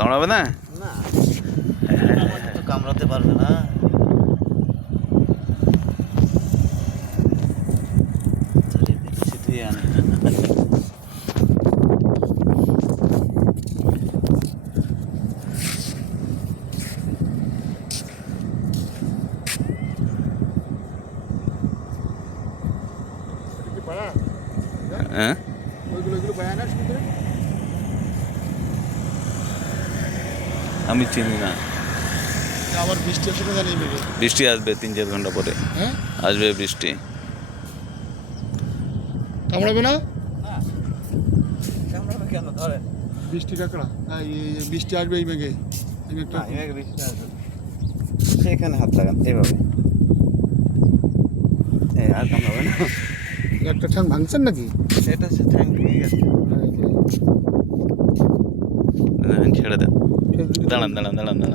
কামড়াবে না? না, আমাদের তো কামড়াতে পারবে না। ধরে ফেলেছি তুই আনে। হ্যাঁ, আমি চিনি না। আবার বৃষ্টি আসে কোথায় নেমে গেছে? বৃষ্টি আসবে 3-4 ঘন্টা পরে। হ্যাঁ, আসবে বৃষ্টি। কামড়াবে না? না, কামড়াবে কেন? ধরে বৃষ্টি কাঁকড়া, বৃষ্টি আসবে এই মেঘে। এই মেঘটা না, এভাবে বৃষ্টি আসবে। সেখানে হাত লাগান এভাবে। আর কামড়াবে না। একটা ঠ্যাং ভাঙছেন নাকি? এটা হচ্ছে ঠ্যাং ভেঙে গেছে। ছেড়ে দেন। দাঁড়ান দাঁড়ান দাঁড়ান দাঁড়ান।